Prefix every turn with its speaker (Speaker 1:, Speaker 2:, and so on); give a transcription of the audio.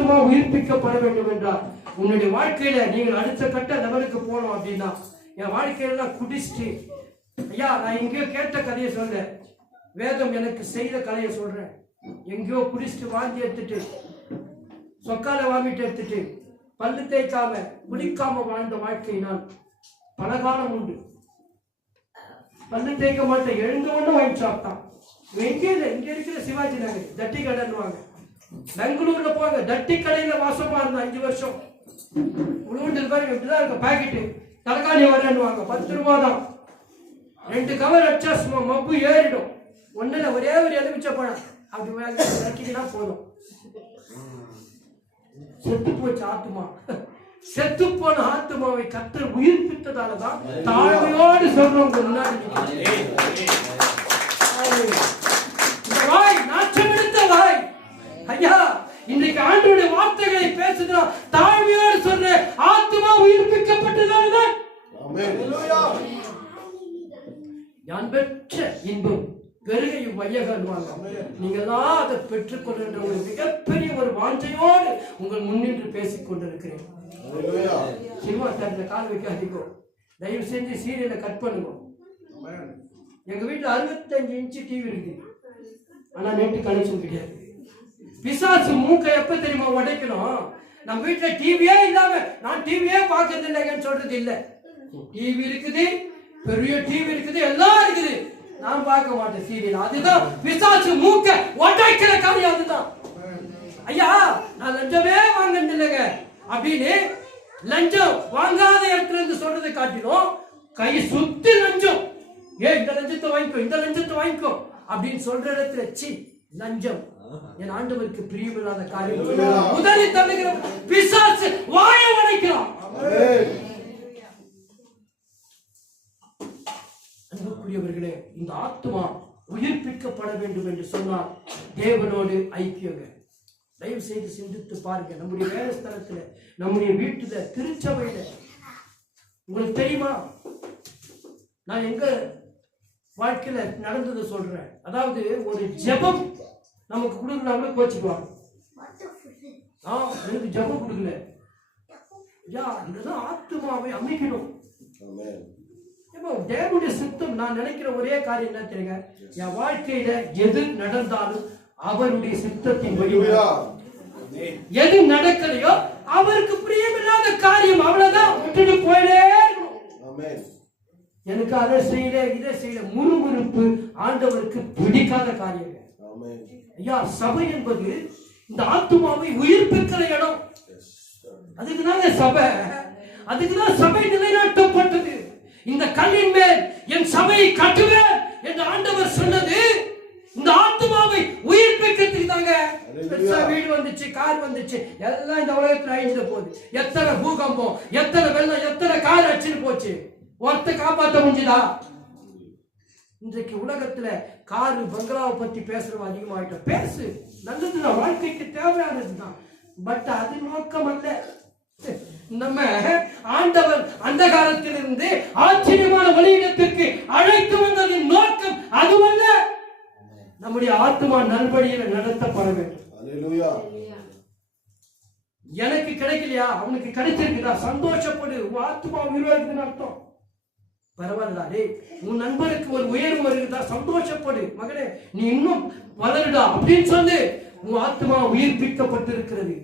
Speaker 1: ஆத்மா உயிர்ப்பிக்கப்பட வேண்டும் என்றால் உன்னுடைய வாழ்க்கையில நீங்கள் அடுத்த கட்ட லெவலுக்கு போனோம் அப்படின்னா என் வாழ்க்கையில நான் குடிச்சிட்டு ஐயா நான் எங்கேயோ கேட்ட கதையை சொல்றேன். வேதம் எனக்கு செய்த கதையை சொல்றேன். எங்கேயோ குடிச்சிட்டு வாந்தி எடுத்துட்டு சொக்கால வாமிட்டு எடுத்துட்டு பல்லு தேய்க்காம குளிக்காம வாழ்ந்த வாழ்க்கை நான் பல காலம் உண்டு. பல்லு தேய்க்க மாட்டேன். எழுந்த ஒன்றும் வாங்கி சாப்பிட்டான். எங்கே இல்லை இங்கே இருக்கிற சிவாஜி நகர் தட்டி கடைன்னுவாங்க பெங்களூர்ல போங்க தட்டி கடையில வாசமா இருந்த அஞ்சு வருஷம். உழுவுண்டு பாருங்க இப்படிதான் இருக்க பாக்கெட்டு தலைக்காணி வரேன்னுவாங்க பத்து ரூபா தான். ரெண்டு கவர் அடிச்சா சும்மா மப்பு ஏறிடும். ஒண்ணுல ஒரே ஒரு எலுமிச்சை பழம். அப்படி நக்கினா போதும். செத்து போச்சு ஆத்துமா. செத்து போன ஆத்துமாவை கத்தர் உயிர்ப்பித்ததால தான் தாழ்மையோடு சொல்றோம். உங்க முன்னாடி யான் பெற்ற இன்பம் பெருகையும் வையகல்வாங்க நீங்க தான் அதை பெற்றுக்கொள்கின்ற ஒரு மிகப்பெரிய ஒரு வாஞ்சையோடு உங்கள் முன்னின்று பேசிக் கொண்டிருக்கிறேன். சினிமா தேட்டர்ல கால் வைக்காதீங்க தயவு செஞ்சு சீரியலை கட் பண்ணுங்க. எங்க வீட்டுல அறுபத்தஞ்சு இன்ச்சு டிவி இருக்குது ஆனா நெட்டு கனெக்ஷன் கிடையாது. பிசாசு மூக்கை எப்ப தெரியுமா உடைக்கணும்? நம்ம வீட்டுல டிவியே இல்லாம நான் டிவியே பார்க்கறது இல்லைங்கன்னு சொல்றது இல்ல டிவி இருக்குது பெரிய டிவி இருக்குது எல்லாம் நான் பார்க்க மாட்டேன் சீரியல். அதுதான் பிசாசு மூக்க உடைக்கிற காரியம் அதுதான். ஐயா நான் லஞ்சமே வாங்கினது இல்லைங்க அப்படின்னு லஞ்சம் வாங்காத இடத்துல இருந்து சொல்றதை காட்டிலும் கை சுத்தி லஞ்சம். ஏ இந்த லஞ்சத்தை வாங்கிக்கோ இந்த லஞ்சத்தை வாங்கிக்கோ. அப்படின்னு சொல்ற இடத்துல சி லஞ்சம். என் ஆண்டவருக்கு பிரியமில்லாத காரியம். உதறி தள்ளுகிற பிசாசு வாய அன்புக்குரியவர்களே இந்த ஆத்மா உயிர்ப்பிக்கப்பட வேண்டும் என்று சொன்னால் தேவனோடு ஐக்கியங்க. தயவு செய்து சிந்தித்து பாருங்க நம்முடைய வேலை ஸ்தலத்துல நம்முடைய வீட்டுல திருச்சபையில. உங்களுக்கு தெரியுமா? நான் எங்க வாழ்க்கையில நடந்ததை சொல்றேன். அதாவது ஒரு ஜெபம் நமக்கு கொடுக்கலாம்னு கோச்சுக்குவாங்க. ஆ எனக்கு ஜெபம் கொடுக்கல. ஐயா இதுதான் ஆத்மாவை அமைக்கணும். ஏம்மா, தேவனுடைய சித்தம் நான் நினைக்கிற ஒரே காரியம் என்ன தெரியுங்க என் வாழ்க்கையில எது நடந்தாலும் அவருடைய சித்தத்தின் வழி எது நடக்கலையோ அவருக்கு பிரியமில்லாத காரியம் அவ்வளவுதான். விட்டுட்டு இருக்கணும். எனக்கு அதை செய்யல இதை செய்யல. முறுமுறுப்பு ஆண்டவருக்கு பிடிக்காத காரியம். ஐயா சபை என்பது இந்த ஆத்துமாவை உயிர்ப்பிக்கிற இடம். அதுக்குதாங்க சபை. அதுக்குதான் சபை நிலைநாட்டப்பட்டது. இந்த கல்லின் மேல் என் சபையை கட்டுவேன் என்று ஆண்டவர் சொன்னது இந்த ஆத்துமாவை உயிர்ப்பிக்கிறதுக்கு தாங்க பெருசா வீடு வந்துச்சு கார் வந்துச்சு எல்லாம் இந்த உலகத்துல அழிஞ்சு போகுது. எத்தனை பூகம்பம் எத்தனை வெள்ளம் எத்தனை கார் அடிச்சுட்டு போச்சு. ஒருத்த காப்பாத்த முடிஞ்சுதா? இன்றைக்கு உலகத்துல காரு பங்களாவை பத்தி பேசுறவங்க அதிகமாயிட்டோம். பேசு நல்லதுதான் வாழ்க்கைக்கு தேவையானதுதான். பட் அது நோக்கம் அல்ல நம்ம ஆண்டவர் அந்த காலத்திலிருந்து ஆச்சரியமான வழியிடத்திற்கு அழைத்து வந்ததின் நோக்கம் அதுவல்ல. நம்முடைய ஆத்மா நல்வழியில நடத்தப்பட வேண்டும். எனக்கு கிடைக்கலையா? அவனுக்கு கிடைச்சிருக்குதா சந்தோஷப்படு. உன் ஆத்மா உயிரோடு இருக்குதுன்னு அர்த்தம் பரவாயில்ல உன் நண்பருக்கு ஒரு உயர்வு வருகிறதா சந்தோஷப்படு. மகனே நீ இன்னும் வளருடா அப்படின்னு சொல்லு. உன் ஆத்மா உயிர்ப்பிக்கப்பட்டிருக்கிறது.